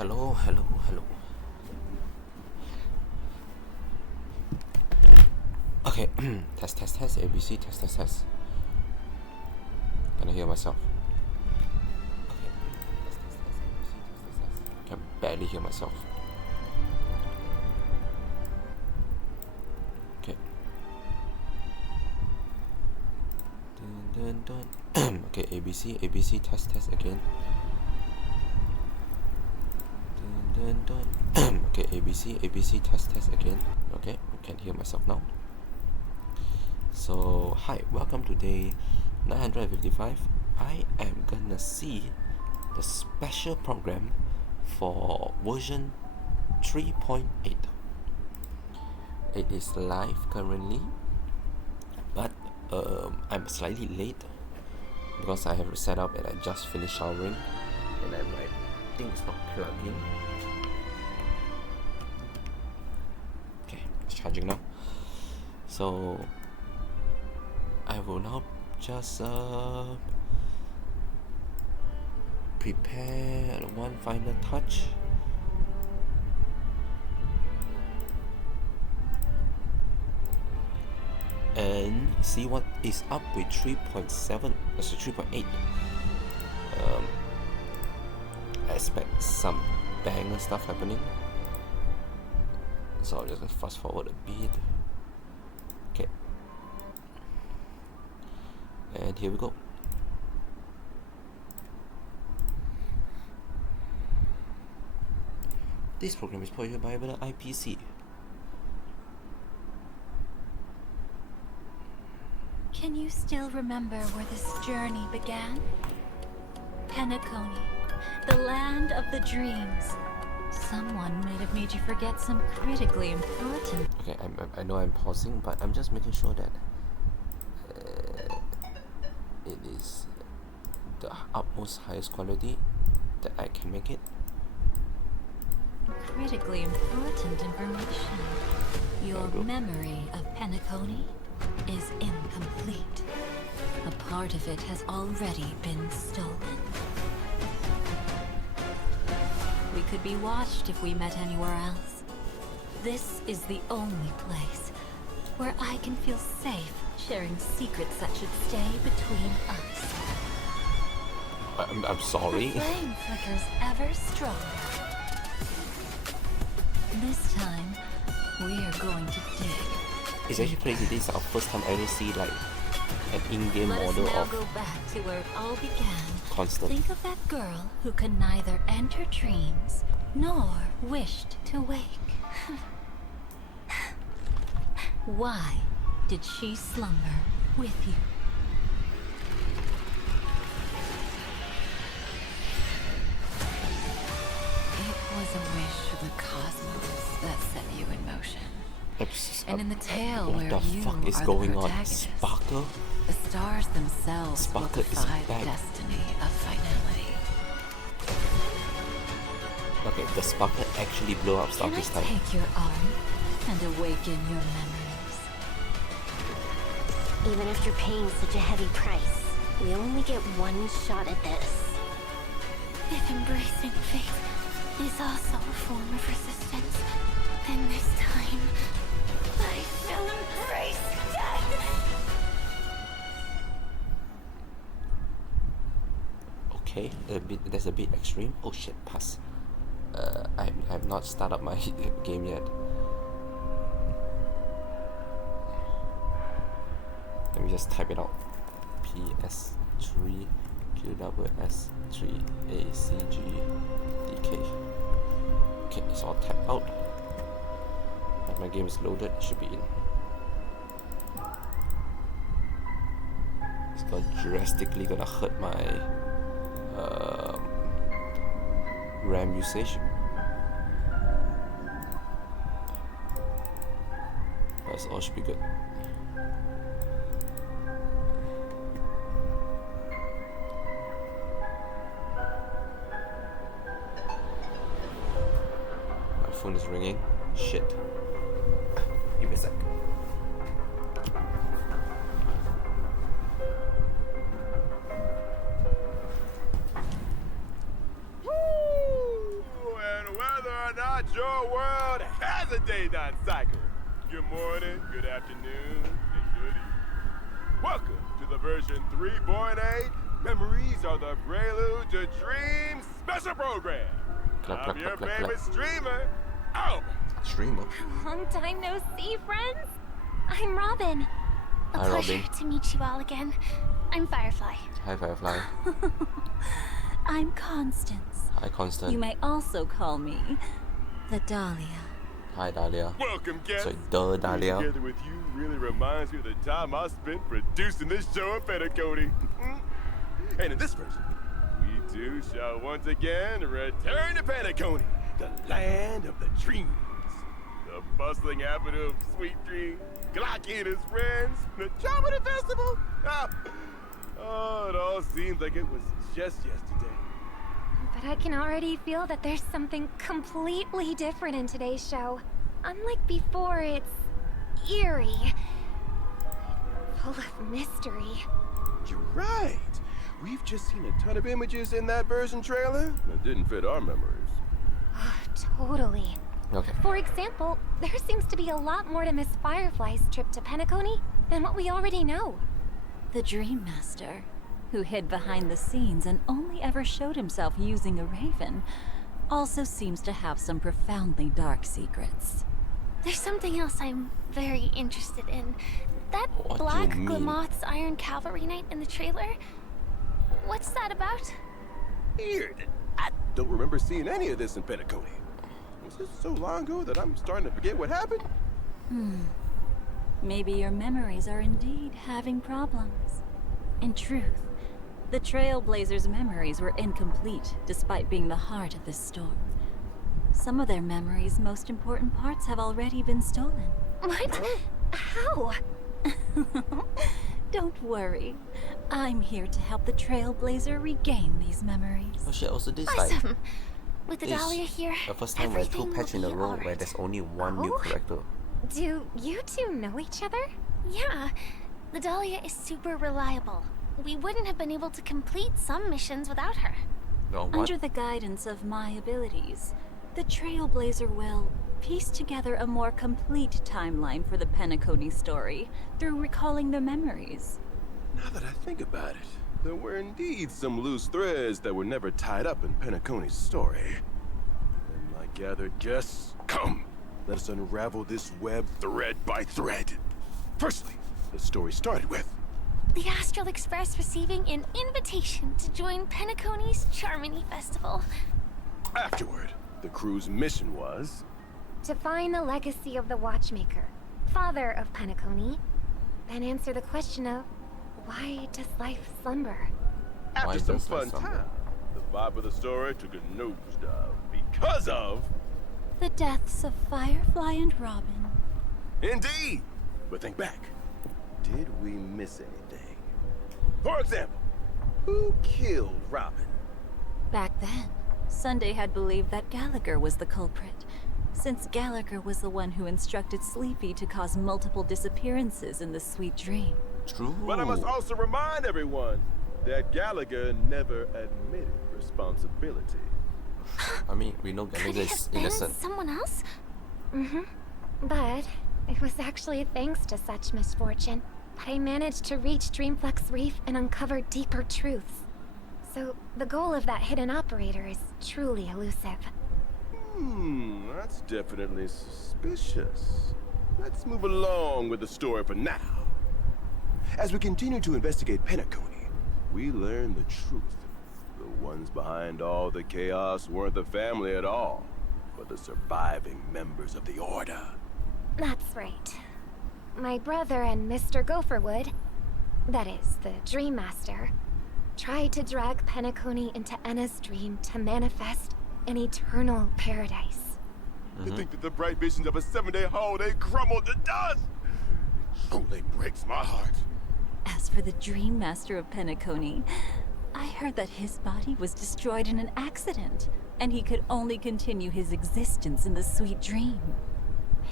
Hello, hello, hello. Okay, test, test, test, ABC, test, test, test. Can I hear myself? Okay, test, test, test, ABC, test, test, test. Can barely hear myself. Okay. Dun, dun, dun. Okay, ABC, ABC, test, test again. Dun, dun, dun. Okay, ABC, ABC, test, test again. Okay, I can hear myself now. So, hi, welcome to day 955. I am gonna see the special program for version 3.8. It is live currently, but I'm slightly late because I have to set up and I just finished showering and then my thing is not plugging. Okay, it's charging now. So I will now just prepare one final touch. And see what is up with 3.7, 3.8. I expect some banger stuff happening. So I'll just fast forward a bit. Okay. And here we go. This program is powered by the IPC. Can you still remember where this journey began? Penacony, the land of the dreams. Someone might have made you forget some critically important. Okay, I know I'm pausing, but I'm just making sure that it is the utmost highest quality that I can make it. Critically important information. Your memory of Penacony is incomplete. A part of it has already been stolen. We could be watched if we met anywhere else. This is the only place where I can feel safe sharing secrets that should stay between us. I'm sorry. The flame flickers ever stronger. This time, we're going to dig. It's actually crazy. This is our first time ever see like an in-game Let model us now of go back to where it all began. constant. Think of that girl who could neither enter dreams nor wished to wake. Why did she slumber with you? It was a wish of the cosmos that set you in motion. And in the tale What where the you fuck is are going the on? protagonist, Sparkle? the stars themselves will Sparkle is defy the back. destiny of finality. Okay, the sparkle actually blew up stuff Can I this time. take your arm and awaken your memories? Even if you're paying such a heavy price, we only get one shot at this. If embracing fate is also a form of resistance, then this time, I shall embrace death! Okay, that's a bit extreme. Oh shit, pass. I have not started up my game yet. Let me just type it out. PS3 QWS3 ACG DK. Okay, it's all typed out. And my game is loaded, it should be in. It's drastically gonna hurt my RAM usage. But all should be good. My phone is ringing. Shit. Give me a sec. your world has a day-night cycle. Good morning, good afternoon, and good evening. Welcome to the version 3.8 Memories are the Prelude to Dreams special program. I'm your favorite streamer, Albert. Streamer. Long time no see, friends. I'm Robin. A Hi, pleasure Robin. to meet you all again. I'm Firefly. Hi, Firefly. I'm Constance. Hi, Constant. You may also call me the Dahlia. Hi, Dahlia. Welcome, guests. So, the Dahlia. Together with you really reminds me of the time I spent producing this show in Petticone. And in this version, we too shall once again return to Petticone, the land of the dreams. The bustling avenue of sweet dreams, Glocky and his friends, the Chocolate Festival. Oh, it all seems like it was just yesterday. But I can already feel that there's something completely different in today's show. Unlike before, it's eerie. Full of mystery. You're right. We've just seen a ton of images in that version trailer that didn't fit our memories. Totally. Okay. For example, there seems to be a lot more to Miss Firefly's trip to Penacony than what we already know. The Dream Master, who hid behind the scenes and only ever showed himself using a raven, also seems to have some profoundly dark secrets. There's something else I'm very interested in. That What do Black you mean? Glamoth's Iron Cavalry Knight in the trailer? What's that about? Weird. I don't remember seeing any of this in Petticone. Was this so long ago that I'm starting to forget what happened? Maybe your memories are indeed having problems. In truth, the Trailblazers' memories were incomplete despite being the heart of this storm. Some of their memories' most important parts have already been stolen. What? How? Don't worry. I'm here to help the Trailblazer regain these memories. Oh shit, also this like Awesome. With the this Dahlia here, the first time where two everything patch in will a be row alright. where there's only one new Oh? character. Do you two know each other? Yeah. The Dahlia is super reliable. We wouldn't have been able to complete some missions without her. No, what? Under the guidance of my abilities, the Trailblazer will piece together a more complete timeline for the Penacony story through recalling their memories. Now that I think about it, there were indeed some loose threads that were never tied up in Pennacone's story. And my gathered guests, come, let us unravel this web thread by thread. Firstly, the story started with The Astral Express receiving an invitation to join Pennacone's Charmony Festival. afterward, the crew's mission was To find the legacy of the Watchmaker, father of Penacony, then answer the question of why does life slumber? after Why some does that fun sound time. The vibe of the story took a nosedive because of The deaths of Firefly and Robin. Indeed! But think back. Did we miss anything? For example, who killed Robin? Back then, Sunday had believed that Gallagher was the culprit, since Gallagher was the one who instructed Sleepy to cause multiple disappearances in the Sweet Dream. True. But I must also remind everyone that Gallagher never admitted responsibility. I mean, we know Could Gallagher it is have been innocent. someone else? But it was actually thanks to such misfortune that I managed to reach Dreamflex Reef and uncover deeper truths. So the goal of that hidden operator is truly elusive. That's definitely suspicious. Let's move along with the story for now. As we continue to investigate Penacony, we learn the truth. The ones behind all the chaos weren't the family at all, but the surviving members of the Order. That's right. My brother and Mr. Gopherwood, that is, the Dream Master, tried to drag Penacony into Enna's dream to manifest an eternal paradise. To think that the bright visions of a 7-day holiday crumbled to dust! It truly breaks my heart. As for the Dream Master of Penacony, I heard that his body was destroyed in an accident, and he could only continue his existence in the Sweet Dream.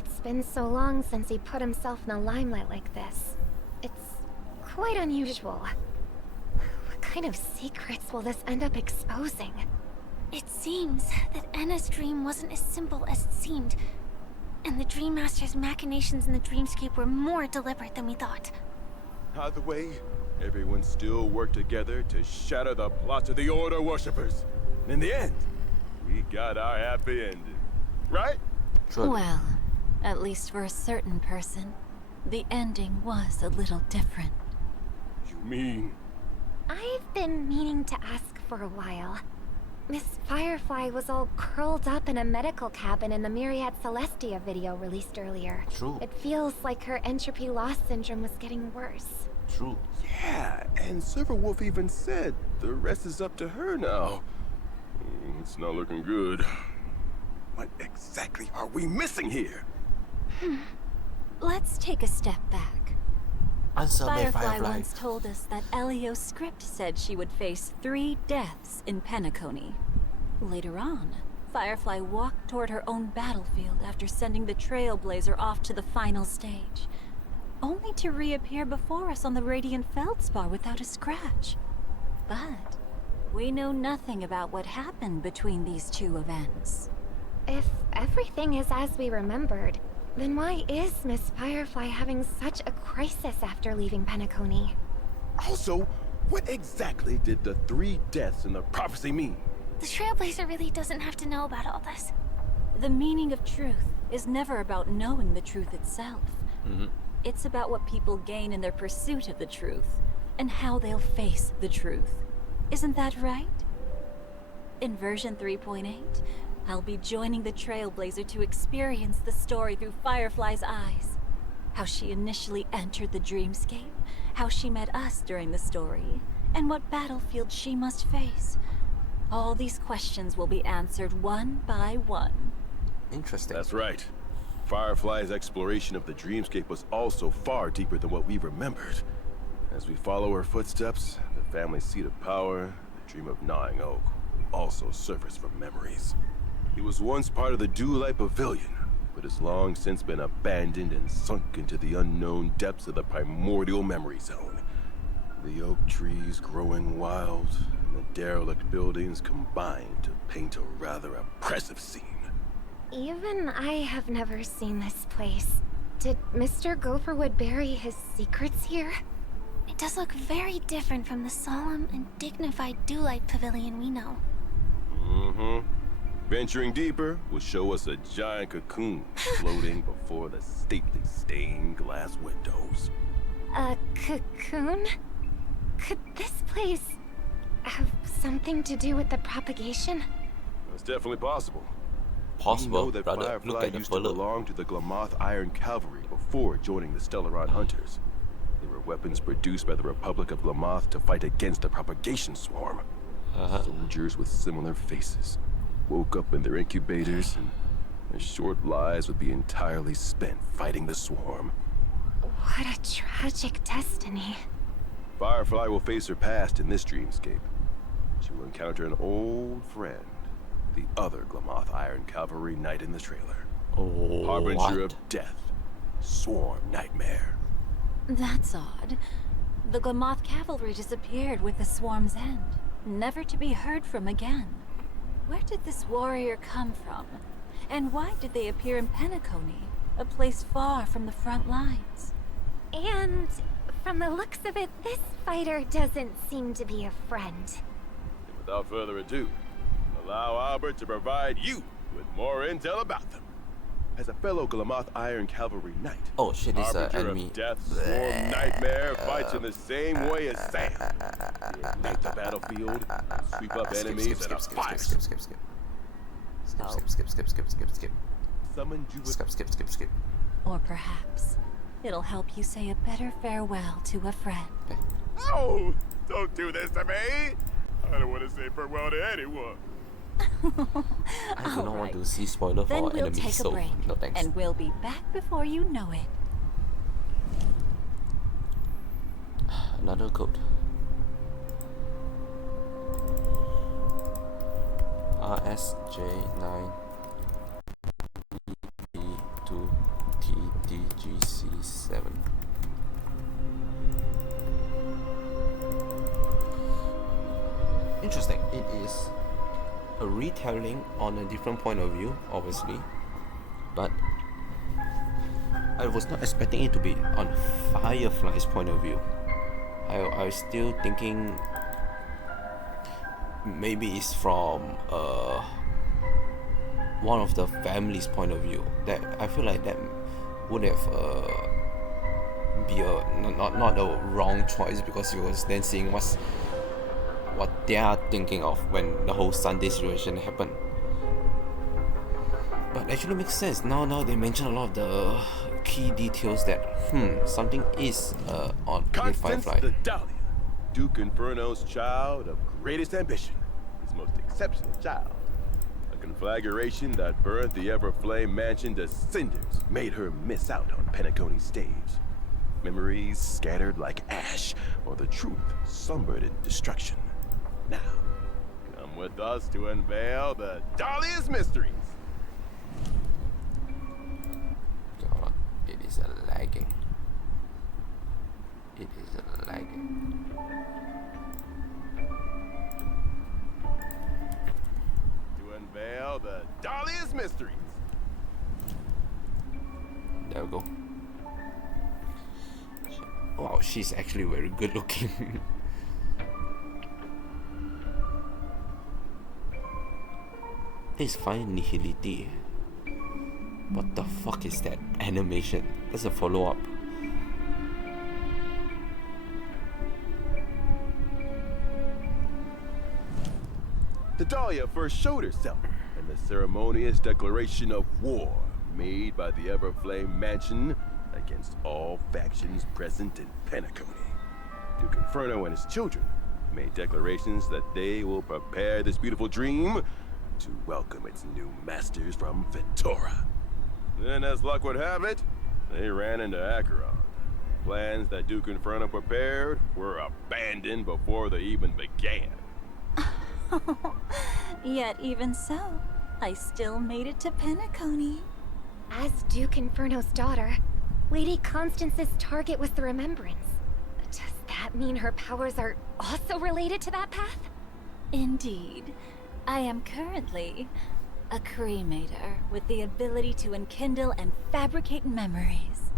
It's been so long since he put himself in the limelight like this. It's quite unusual. What kind of secrets will this end up exposing? It seems that Anna's dream wasn't as simple as it seemed, and the Dream Master's machinations in the dreamscape were more deliberate than we thought. Either way, everyone still worked together to shatter the plots of the Order worshippers. And in the end, we got our happy ending. Right? Sure. Well, at least for a certain person, the ending was a little different. You mean? I've been meaning to ask for a while. Miss Firefly was all curled up in a medical cabin in the Myriad Celestia video released earlier. True. It feels like her entropy loss syndrome was getting worse. True. Yeah, and Silverwolf even said the rest is up to her now. It's not looking good. What exactly are we missing here? Let's take a step back. Answer me, Firefly Firefly. once told us that Elio's script said she would face 3 deaths in Penacony. Later on, Firefly walked toward her own battlefield after sending the Trailblazer off to the final stage, only to reappear before us on the Radiant Feldspar without a scratch. But we know nothing about what happened between these 2 events. If everything is as we remembered, then why is Miss Firefly having such a crisis after leaving Penacony? Also, what exactly did the 3 deaths in the prophecy mean? The Trailblazer really doesn't have to know about all this. The meaning of truth is never about knowing the truth itself. It's about what people gain in their pursuit of the truth, and how they'll face the truth. Isn't that right? In version 3.8, I'll be joining the Trailblazer to experience the story through Firefly's eyes. How she initially entered the dreamscape, how she met us during the story, and what battlefield she must face. All these questions will be answered one by one. Interesting. That's right. Firefly's exploration of the dreamscape was also far deeper than what we remembered. As we follow her footsteps, the family's seat of power, the dream of gnawing oak, will also surface from memories. It was once part of the Dewlight Pavilion, but has long since been abandoned and sunk into the unknown depths of the primordial memory zone. The oak trees growing wild, and the derelict buildings combined to paint a rather oppressive scene. Even I have never seen this place. Did Mr. Gopherwood bury his secrets here? It does look very different from the solemn and dignified Dewlight Pavilion we know. Venturing deeper will show us a giant cocoon floating before the stately stained glass windows. A cocoon? Could this place have something to do with the propagation? It's definitely possible. Possible, We know that brother. Firefly Look at the used to bullet. belong to the Glamoth Iron Cavalry before joining the Stellaron Hunters. They were weapons produced by the Republic of Glamoth to fight against the propagation swarm. Soldiers with similar faces woke up in their incubators, and their short lives would be entirely spent fighting the swarm. What a tragic destiny. Firefly will face her past in this dreamscape. She will encounter an old friend, the other Glamoth Iron Cavalry Knight in the trailer. Oh, Harbinger what? of death, Swarm Nightmare. That's odd. The Glamoth cavalry disappeared with the swarm's end, never to be heard from again. Where did this warrior come from? And why did they appear in Penacony, a place far from the front lines? And from the looks of it, this fighter doesn't seem to be a friend. And without further ado, allow Albert to provide you with more intel about them. As a fellow Glamoth Iron Cavalry Knight, Oh shit, this is an Harbinger enemy. of Death, Swarm Nightmare fights in the same way as Sam. They ignite the battlefield, and sweep up enemies at a fire. Skip. Summoned you with Skip. Or perhaps it'll help you say a better farewell to a friend. Oh, don't do this to me! I don't want to say farewell to anyone. I do not want to see spoiler Then for we'll enemies, take a so break, no thanks. and we'll be back before you know it. Another code. RSJ9 E2 TDGC7. Interesting. It is a retelling on a different point of view, obviously, but I was not expecting it to be on Firefly's point of view. I was still thinking maybe it's from one of the family's point of view. That I feel like that would have be a not a wrong choice, because you was then seeing what they are thinking of when the whole Sunday situation happened. But actually makes sense now they mention a lot of the key details that something is on with Constance Firefly. the Dahlia, Duke Inferno's child of greatest ambition, his most exceptional child. A conflagration that burned the Everflame mansion to cinders made her miss out on Penacony's stage. Memories scattered like ash, while the truth slumbered in destruction. Now, come with us to unveil the Dahlia's mysteries. God, it is a lagging. It is a lagging. To unveil the Dahlia's mysteries. There we go. Wow, she's actually very good looking. It's fine nihility. What the fuck is that animation? That's a follow-up. The Dahlia first showed herself in the ceremonious declaration of war made by the Everflame mansion against all factions present in Penacony. Duke Inferno and his children made declarations that they will prepare this beautiful dream to welcome its new masters from Ventura. Then, as luck would have it, they ran into Acheron. Plans that Duke Inferno prepared were abandoned before they even began. Yet even so, I still made it to Penacony. As Duke Inferno's daughter, Lady Constance's target was the Remembrance. Does that mean her powers are also related to that path? Indeed. I am currently a cremator with the ability to enkindle and fabricate memories.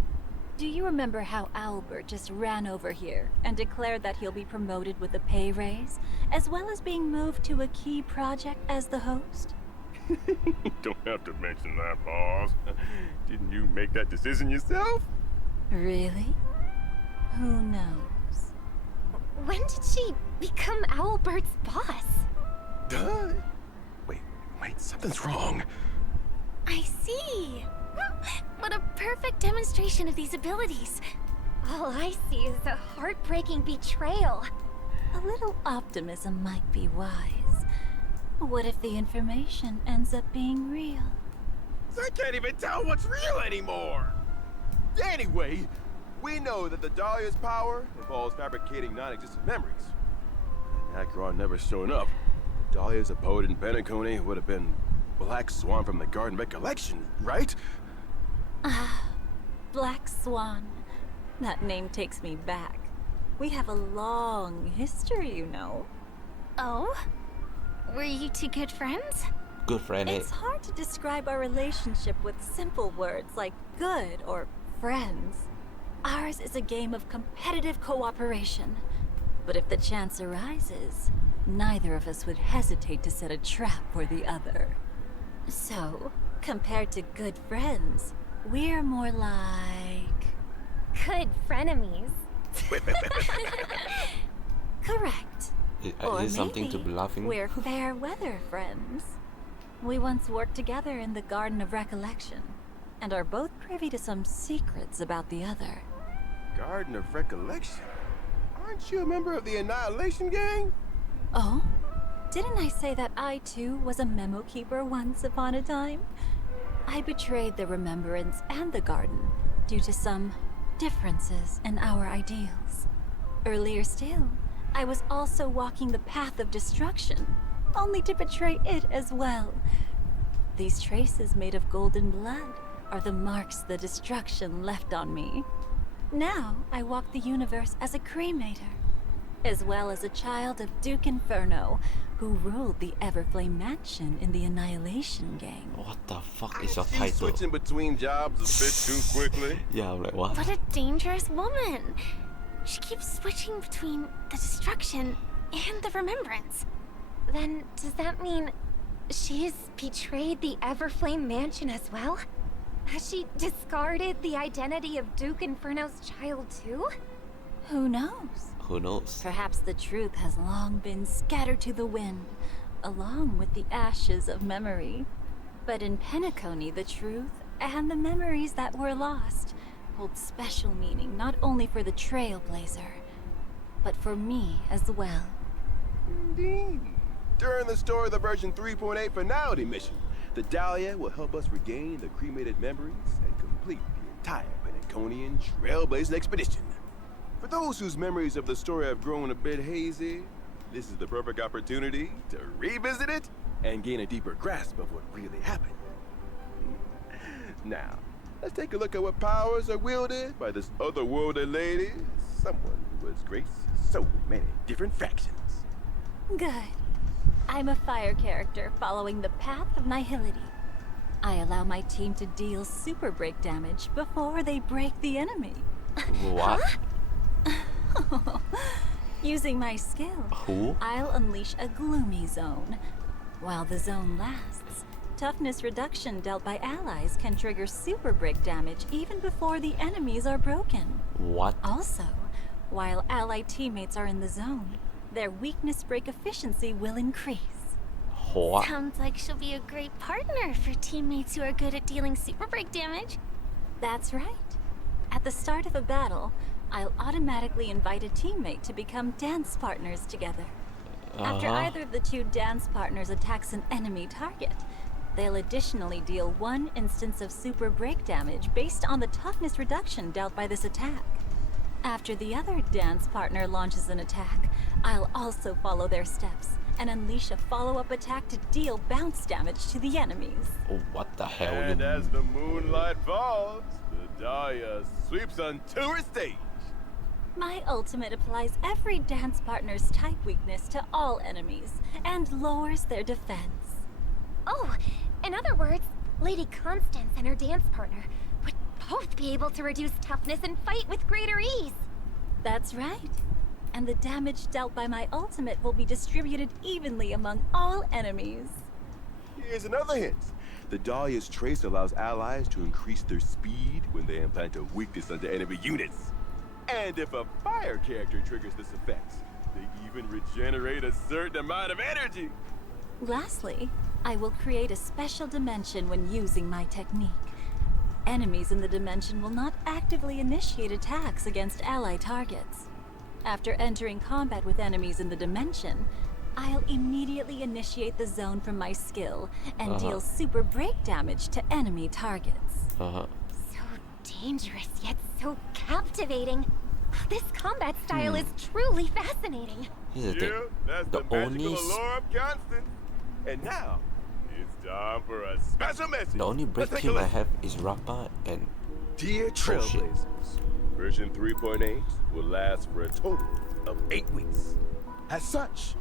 Do you remember how Albert just ran over here and declared that he'll be promoted with a pay raise, as well as being moved to a key project as the host? Don't have to mention that, boss. Didn't you make that decision yourself? Really? Who knows? When did she become Owlbird's boss? Duh. Wait, something's wrong. I see. What a perfect demonstration of these abilities. All I see is a heartbreaking betrayal. A little optimism might be wise. What if the information ends up being real? I can't even tell what's real anymore! Anyway, we know that the Dahlia's power involves fabricating non-existent memories. And Acheron never showing up. The Dahlia's opponent in Penacony would have been Black Swan from the Garden Recollection, right? Black Swan. That name takes me back. We have a long history, you know. Oh? Were you two good friends? Good friend, eh? It's hard to describe our relationship with simple words like good or friends. Ours is a game of competitive cooperation. But if the chance arises, neither of us would hesitate to set a trap for the other. So, compared to good friends, we're more like... Good frenemies. Correct. Or Is it something maybe to be laughing? we're fair weather friends. We once worked together in the Garden of Recollection, and are both privy to some secrets about the other. Garden of Recollection? Aren't you a member of the Annihilation Gang? Oh? Didn't I say that I too was a memo keeper once upon a time? I betrayed the Remembrance and the Garden due to some differences in our ideals. Earlier still, I was also walking the path of destruction, only to betray it as well. These traces made of golden blood are the marks the destruction left on me. Now, I walk the universe as a cremator. as well as a child of Duke Inferno, who ruled the Everflame Mansion in the Annihilation Gang. What the fuck is your She's title? switching between jobs a bit too quickly. Yeah, I'm like, what? What a dangerous woman. She keeps switching between the destruction and the remembrance. Then, does that mean she's betrayed the Everflame Mansion as well? Has she discarded the identity of Duke Inferno's child too? Who knows? Who knows? Perhaps the truth has long been scattered to the wind, along with the ashes of memory. But in Penacony, the truth and the memories that were lost hold special meaning not only for the Trailblazer, but for me as well. Indeed. During the story of the version 3.8 finality mission, the Dahlia will help us regain the cremated memories and complete the entire Penaconian Trailblazing expedition. For those whose memories of the story have grown a bit hazy, this is the perfect opportunity to revisit it and gain a deeper grasp of what really happened. Now, let's take a look at what powers are wielded by this otherworldly lady, someone who has graced so many different factions. Good. I'm a fire character following the path of nihility. I allow my team to deal super break damage before they break the enemy. What? Using my skill, Who? I'll unleash a gloomy zone. While the zone lasts, toughness reduction dealt by allies can trigger super break damage even before the enemies are broken. What? Also, while allied teammates are in the zone, their weakness break efficiency will increase. What? Sounds like she'll be a great partner for teammates who are good at dealing super break damage. That's right. At the start of a battle, I'll automatically invite a teammate to become dance partners together. After either of the two dance partners attacks an enemy target, they'll additionally deal one instance of super break damage based on the toughness reduction dealt by this attack. After the other dance partner launches an attack, I'll also follow their steps and unleash a follow-up attack to deal bounce damage to the enemies. Oh, what the hell? And as the moonlight falls, the Dahlia sweeps onto her stage. My ultimate applies every dance partner's type weakness to all enemies and lowers their defense. Oh, in other words, Lady Constance and her dance partner would both be able to reduce toughness and fight with greater ease. That's right. And the damage dealt by my ultimate will be distributed evenly among all enemies. Here's another hint. The Dahlia's trace allows allies to increase their speed when they implant a weakness onto enemy units. And if a fire character triggers this effect, they even regenerate a certain amount of energy. Lastly, I will create a special dimension when using my technique. Enemies in the dimension will not actively initiate attacks against ally targets. After entering combat with enemies in the dimension, I'll immediately initiate the zone from my skill and deal super break damage to enemy targets. So dangerous, yet so captivating. This combat style is truly fascinating. Here's the thing. Yeah, that's The the only magical allure of Constance. And now, it's time for a special message. The only break Let's take a team I listen. have is Rappa and Dear Trailblazers, version 3.8 will last for a total of 8 weeks. As such,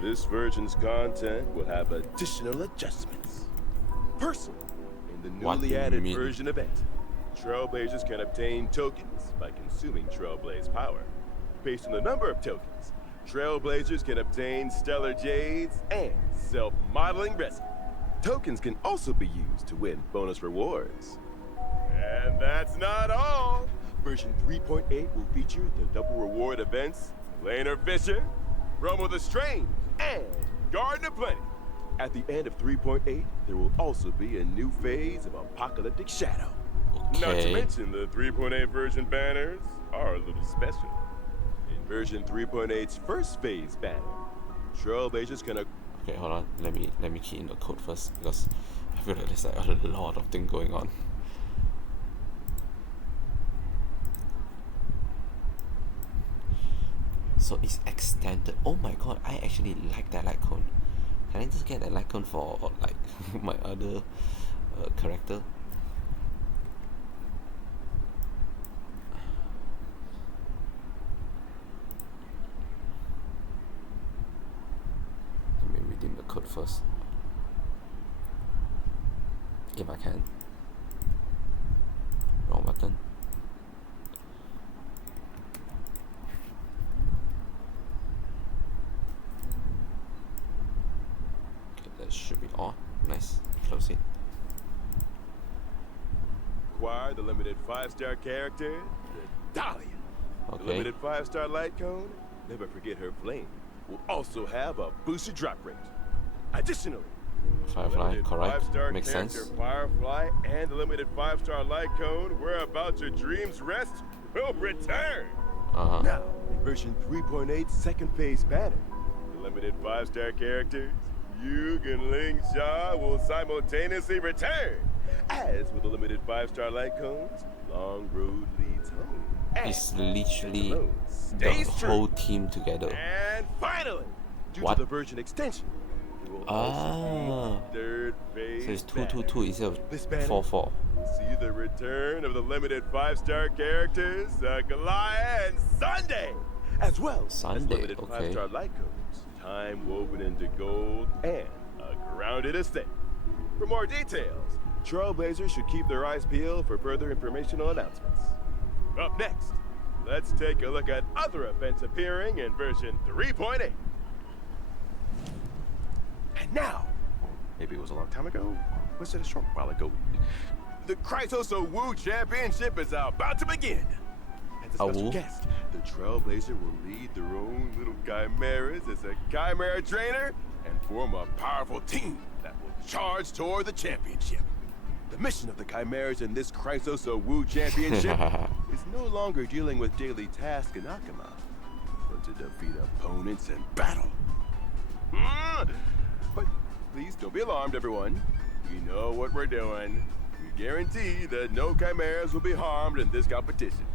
this version's content will have additional adjustments. Personally, in the What do newly you added mean? version event, Trailblazers can obtain tokens by consuming Trailblaze power. Based on the number of tokens, Trailblazers can obtain stellar jades and self-modeling resin. Tokens can also be used to win bonus rewards. And that's not all. Version 3.8 will feature the double reward events Laner Fisher, Romo the Strange, and Garden of Plenty. At the end of 3.8, there will also be a new phase of Apocalyptic Shadow. Not to okay. mention the 3.8 version banners are a little special. In version 3.8's first phase banner, Trailblazers can Okay, hold on. Let me key in the code first because I feel like there's like a lot of things going on. So it's extended. Oh my god, I actually like that icon. Can I just get that icon for like my other character? load first. If I can. Wrong button. Okay, that should be all. Nice. Close it. Acquire the limited 5-star character, the Dahlia. The Okay. limited 5-star light cone, never forget her flame, will also have a boosted drop rate. Additionally, Firefly, limited correct. 5-star Makes character sense. Firefly and the limited 5-star light cone, where about your dreams rest, will return. Uh-huh. Now, in version 3.8 second phase banner, the limited 5-star characters, Yuge and Ling Xia will simultaneously return. As with the limited 5-star light cones, Long Road leads home. And It's literally Alone the stays true. whole team together. And finally, due What? to the version extension, it will also be third phase So it's banner. 2-2-2 instead This of banner 4-4. will see the return of the limited 5-star characters, Goliath and Sunday, as well as Sunday, limited okay. 5-star light codes, time woven into gold, and a grounded estate. For more details, Trailblazers should keep their eyes peeled for further informational announcements. Up next, let's take a look at other events appearing in version 3.8. And now, or maybe it was a long time ago, or was it a short while ago? The Chrysoso Wu Championship is about to begin. As a special Wu? guest, the Trailblazer will lead their own little chimeras as a chimera trainer and form a powerful team that will charge toward the championship. The mission of the chimeras in this Chrysoso Wu Championship is no longer dealing with daily tasks in Akama, but to defeat opponents in battle. But please don't be alarmed, everyone. We know what we're doing. We guarantee that no chimeras will be harmed in this competition.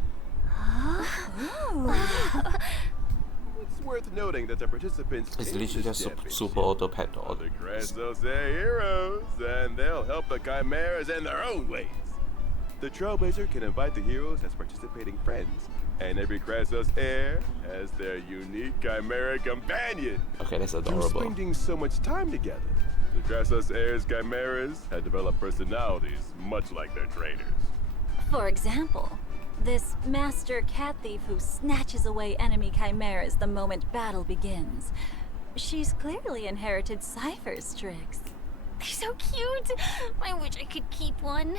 It's worth noting that the participants It's in literally this just championship super auto pet are or the Krasos Air heroes, and they'll help the chimeras in their own ways. The Trailblazer can invite the heroes as participating friends, and every Krasos Air has their unique chimera companion. Okay, that's Through adorable. spending so much time together, the Krasos Air's chimeras have developed personalities much like their trainers. For example, this master cat thief who snatches away enemy chimeras the moment battle begins. She's clearly inherited Cypher's tricks. They're so cute. I wish I could keep one.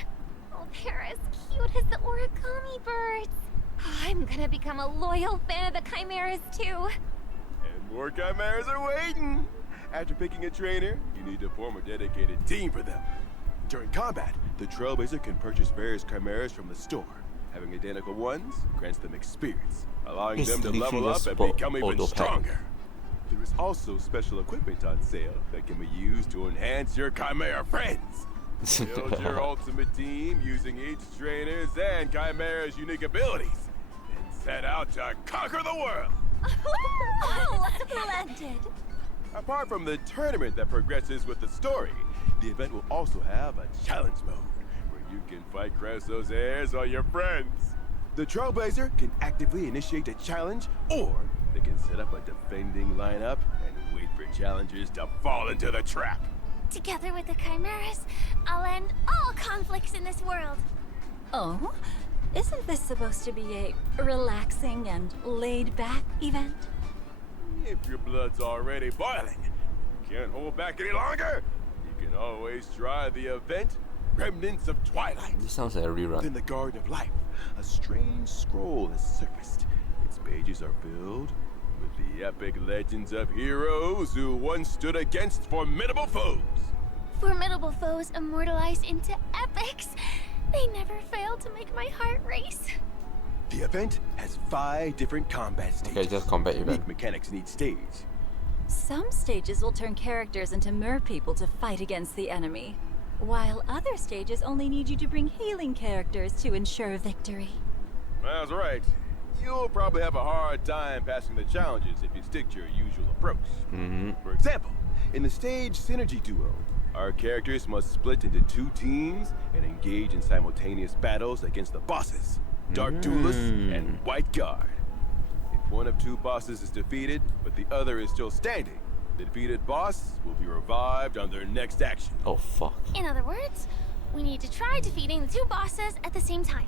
Oh, they're as cute as the origami birds. I'm gonna become a loyal fan of the chimeras too. And more chimeras are waiting. After picking a trainer, you need to form a dedicated team for them. During combat, the Trailblazer can purchase various chimeras from the store. Having identical ones grants them experience, allowing It's them to literally level up just and for become even auto pet. stronger. There is also special equipment on sale that can be used to enhance your chimera friends. Build your ultimate team using each trainer's and chimera's unique abilities, and set out to conquer the world. Splendid! Apart from the tournament that progresses with the story, the event will also have a challenge mode, where you can fight Krasos heirs or your friends. The Trailblazer can actively initiate a challenge, or they can set up a defending lineup and wait for challengers to fall into the trap. Together with the chimeras, I'll end all conflicts in this world. Oh? Isn't this supposed to be a relaxing and laid-back event? If your blood's already boiling, you can't hold back any longer, you can always try the event Remnants of Twilight. This sounds like a Within rerun. the Garden of Life, a strange scroll has surfaced. Its pages are filled with the epic legends of heroes who once stood against formidable foes. Formidable foes immortalized into epics. They never fail to make my heart race. The event has 5 different combat stages. Okay, just combat Unique event. mechanics in each stage. Some stages will turn characters into merpeople to fight against the enemy, while other stages only need you to bring healing characters to ensure victory. That's right. You'll probably have a hard time passing the challenges if you stick to your usual approach. For example, in the stage Synergy Duo, our characters must split into 2 teams and engage in simultaneous battles against the bosses, Dark Duelist and White Guard. If one of 2 bosses is defeated, but the other is still standing, The defeated boss will be revived on their next action. Oh fuck. In other words, we need to try defeating the two bosses at the same time.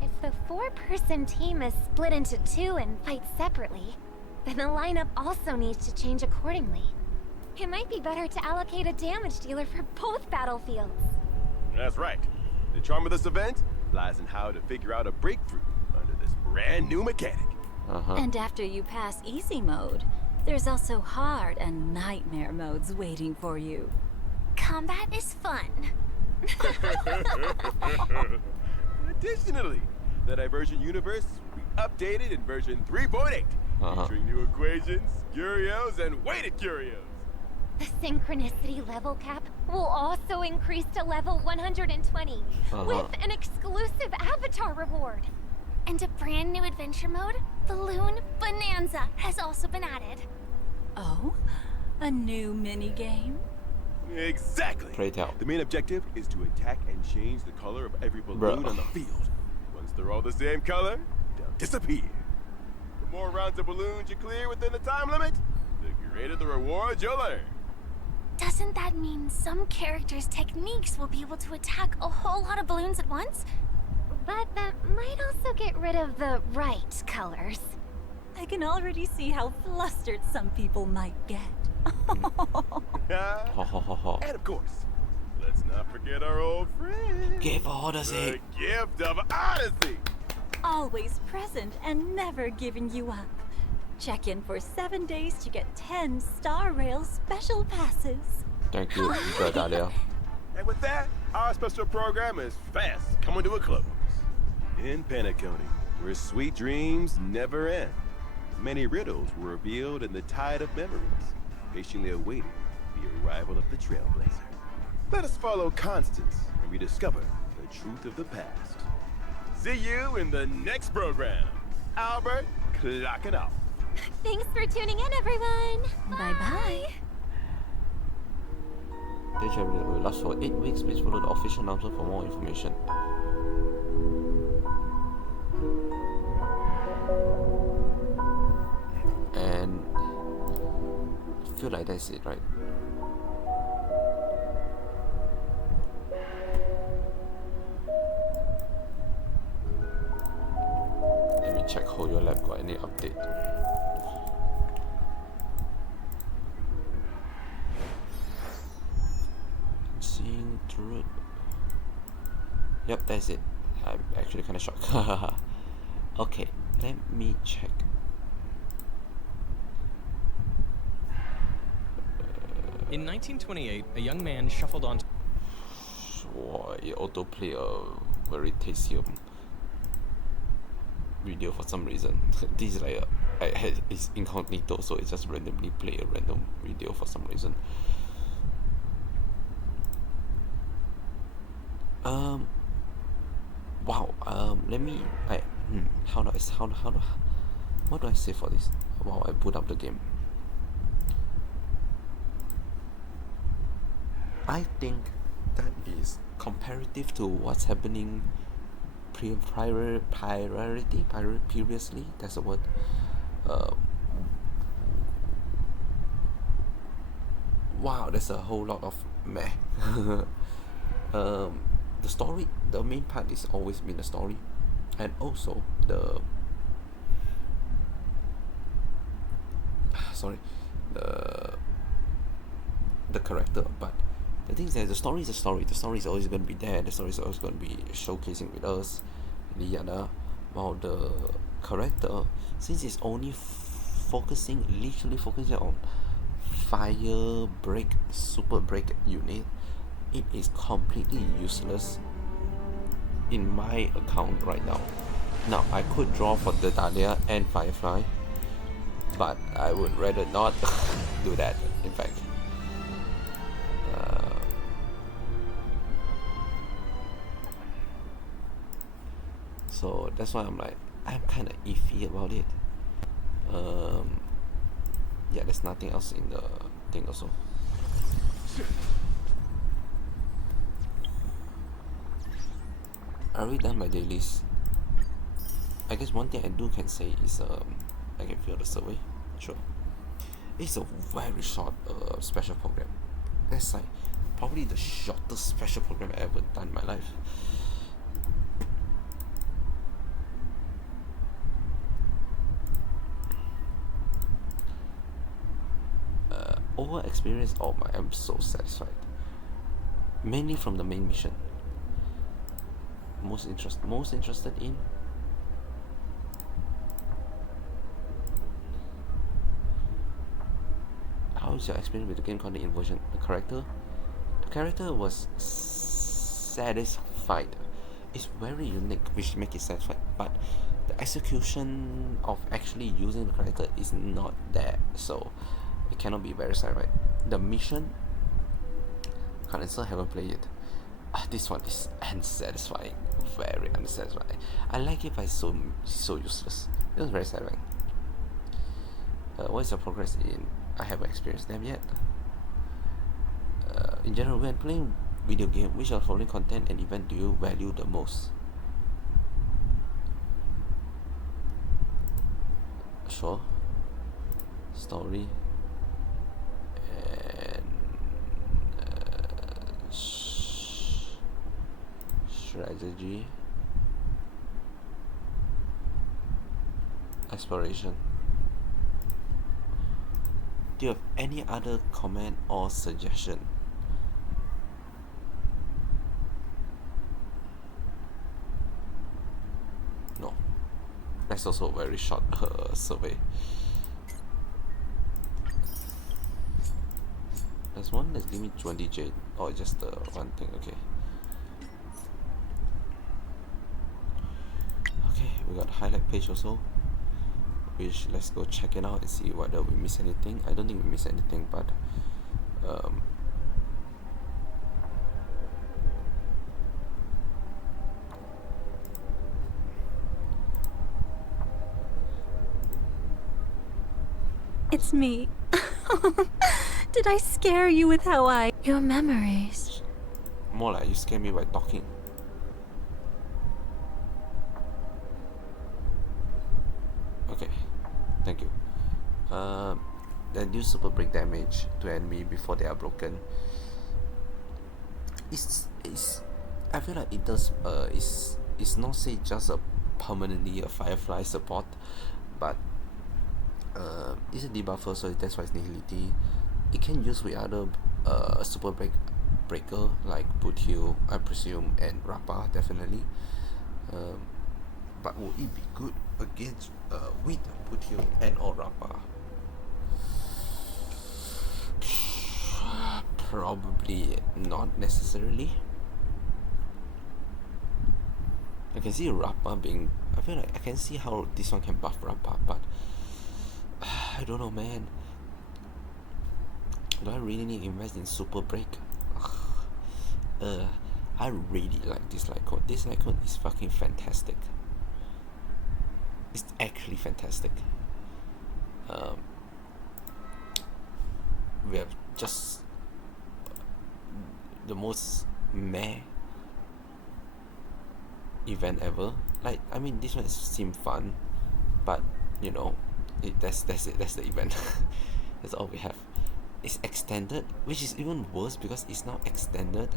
If the four-person team is split into two and fights separately, then the lineup also needs to change accordingly. It might be better to allocate a damage dealer for both battlefields. That's right. The charm of this event lies in how to figure out a breakthrough under this brand new mechanic. And after you pass easy mode, there's also hard and nightmare modes waiting for you. Combat is fun. Additionally, the Diversion universe will be updated in version 3.8, featuring new equations, curios, and weighted curios. The synchronicity level cap will also increase to level 120 with an exclusive avatar reward. And a brand new adventure mode, Balloon Bonanza, has also been added. Oh? A new minigame? Exactly. Pray tell. The main objective is to attack and change the color of every balloon on the field. Once they're all the same color, they'll disappear. The more rounds of balloons you clear within the time limit, the greater the rewards you'll earn. Doesn't that mean some characters' techniques will be able to attack a whole lot of balloons at once? But that might also get rid of the right colors. I can already see how flustered some people might get. And of course, let's not forget our old friend. Gift of Odyssey. The gift of Odyssey. Always present and never giving you up. Check in for 7 days to get 10 Star Rail special passes. Thank you, Dalia. And with that, our special program is fast coming to a close. In Penacony, where sweet dreams never end, many riddles were revealed in the tide of memories, patiently awaiting the arrival of the Trailblazer. Let us follow Constance and rediscover the truth of the past. See you in the next program. Albert, clocking off. Thanks for tuning in, everyone. Bye-bye. The chapter will last for 8 weeks. Please follow the official announcement for more information. And I feel like that's it, right? Let me check how your lab got any update. Seeing through it. Yep, that's it. I'm actually kind of shocked. Okay, let me check. In 1928, a young man shuffled onto. So it autoplay a very tasty video for some reason. This is like it's incognito, so it just randomly play a random video for some reason. Wow. Let me. What do I say for this? Wow, I boot up the game. I think that is comparative to what's happening previously. That's the word. Wow, there's a whole lot of meh. The story, the main part is always been the story, and also the character. But the thing is that the story is a story. The story is always going to be there. The story is always going to be showcasing with us, yada. While the character, since it's only literally focusing on fire break, super break unit, it is completely useless in my account right now. Now I could draw for the Dahlia and Firefly, but I would rather not do that, in fact. So that's why I'm kind of iffy about it. Yeah, there's nothing else in the thing also. Are we done my dailies? I guess one thing I can say is I can fill the survey. Sure. It's a very short special program. That's like probably the shortest special program I ever done in my life. Over experience, oh my, I'm so satisfied. Mainly from the main mission. Most interested in how's your experience with the game content inversion? The character was satisfied. It's very unique, which make it satisfied, but the execution of actually using the character is not there, so it cannot be very satisfied. The mission, I still haven't played it. This one is unsatisfying, very unsatisfying. I like it, but it's so useless. It was very satisfying. What is your progress in? I haven't experienced them yet. In general, when playing video game, which of the following content and event do you value the most? Sure. Story and strategy, exploration. Do you have any other comment or suggestion? No. That's also a very short survey. There's one that's giving me 20 jade. Oh, just the one thing, okay. Okay, we got highlight page also. Which let's go check it out and see whether we miss anything. I don't think we miss anything, but It's me. Did I scare you with how I... Your memories. more like you scare me by talking. Okay, thank you. Then do super break damage to enemy before they are broken. It's I feel like it does it's not say just a permanently a Firefly support, but it's a debuffer, so that's why it's nihility. It can use with other super breaker like Boot Heal, I presume, and Rappa definitely. But will it be good against with Boot Heal and or Rappa? Probably not necessarily. I can see Rappa being. I feel like I can see how this one can buff Rappa, but I don't know, man. Do I really need to invest in Super Break? I really like this light code. This light code is fucking fantastic. It's actually fantastic. We have just the most meh event ever. Like, I mean, this one seemed fun, but you know, that's it. That's the event. That's all we have. It's extended, which is even worse because it's now extended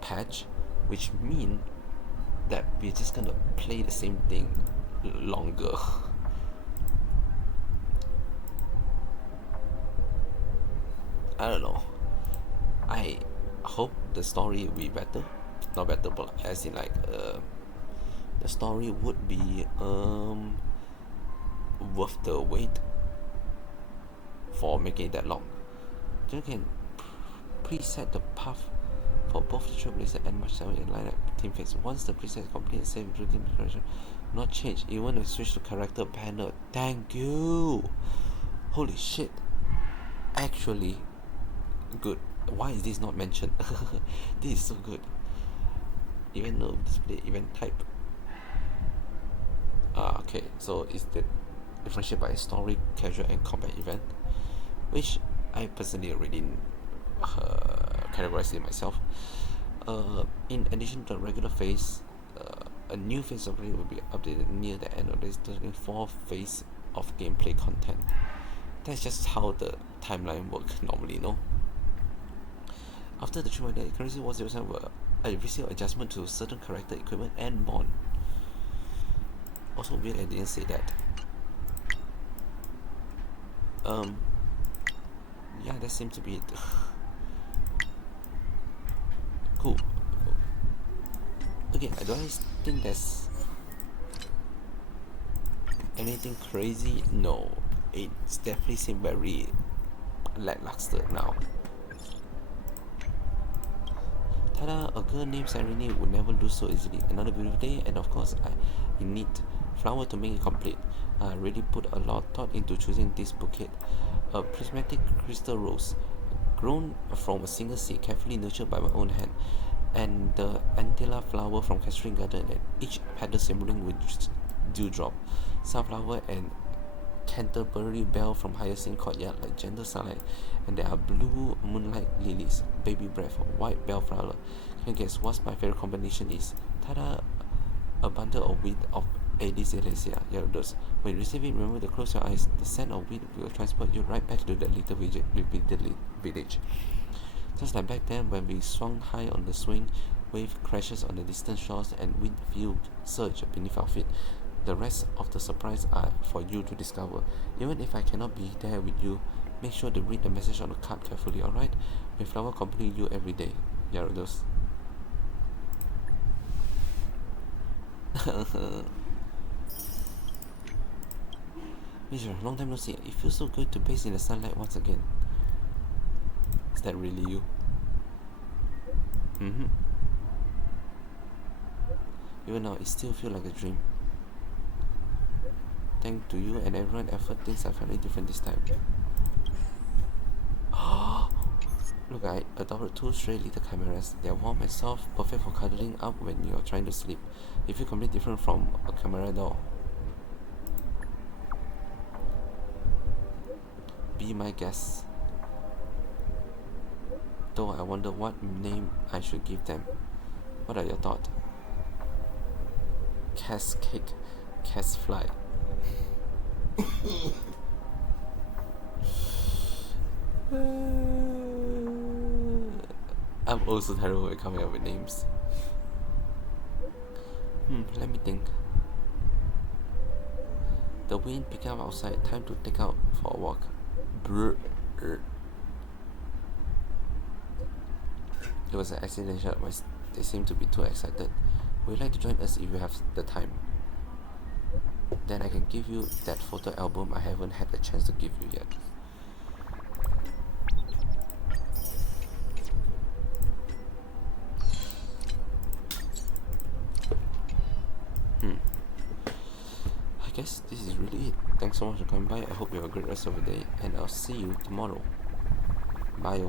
patch, which mean that we're just gonna play the same thing longer. I don't know. I hope the story will be better. Not better, but as in like the story would be worth the wait for making it that long. You can preset the path for both the Trailblazer and March 7 in lineup team phase. Once the preset is complete, save routine preparation not change, even when switch to character panel. Thank you. Holy shit. Actually good. Why is this not mentioned? This is so good. Event no display, event type. Okay, so it's the differentiated by story, casual, and combat event, which I personally already categorize it myself. In addition to the regular phase, a new phase of play will be updated near the end of this 4 phase of gameplay content. That's just how the timeline works normally, no? After the 3 month day, currency was were a recent adjustment to certain character equipment and bond. Also weird I didn't say that. Yeah, that seems to be it. Cool. Okay, do I think there's anything crazy? No, it's definitely seems very lackluster now. Tada! A girl named Serene would never lose so easily. Another beautiful day, and of course, I need flower to make it complete. I really put a lot of thought into choosing this bouquet. A prismatic crystal rose, grown from a single seed, carefully nurtured by my own hand, and the Antilla flower from Catherine Garden, and each petal simmering with dewdrop, sunflower and Canterbury bell from Hyacinth Courtyard like gentle sunlight, and there are blue moonlight lilies, baby breath, white bellflower. Can you guess what my favorite combination is? Tada! A bundle of wheat of Aedes acacia. When you receive it, remember to close your eyes. The scent of wheat will transport you right back to that little village. Just like back then when we swung high on the swing, wave crashes on the distant shores and wind field surge beneath our feet. The rest of the surprise are for you to discover. Even if I cannot be there with you, make sure to read the message on the card carefully, alright? May flower accompany you every day. Gyarados. Misha, long time no see. It feels so good to bask in the sunlight once again. Is that really you? Even now, it still feels like a dream. Thanks to you and everyone effort, things are finally different this time. Look, I adopted 2 stray little chimeras. They are warm and soft, perfect for cuddling up when you're trying to sleep. They feel completely different from a chimera doll. Be my guest. Though I wonder what name I should give them. What are your thoughts? Cass cake, Cass fly. I'm also terrible at coming up with names. Let me think. The wind picking up outside. Time to take out for a walk. Brr. It was an accident shot, but they seem to be too excited. Would you like to join us if you have the time? Then I can give you that photo album I haven't had the chance to give you yet. I guess this is really it. Thanks so much for coming by. I hope you have a great rest of the day, and I'll see you tomorrow. Bye.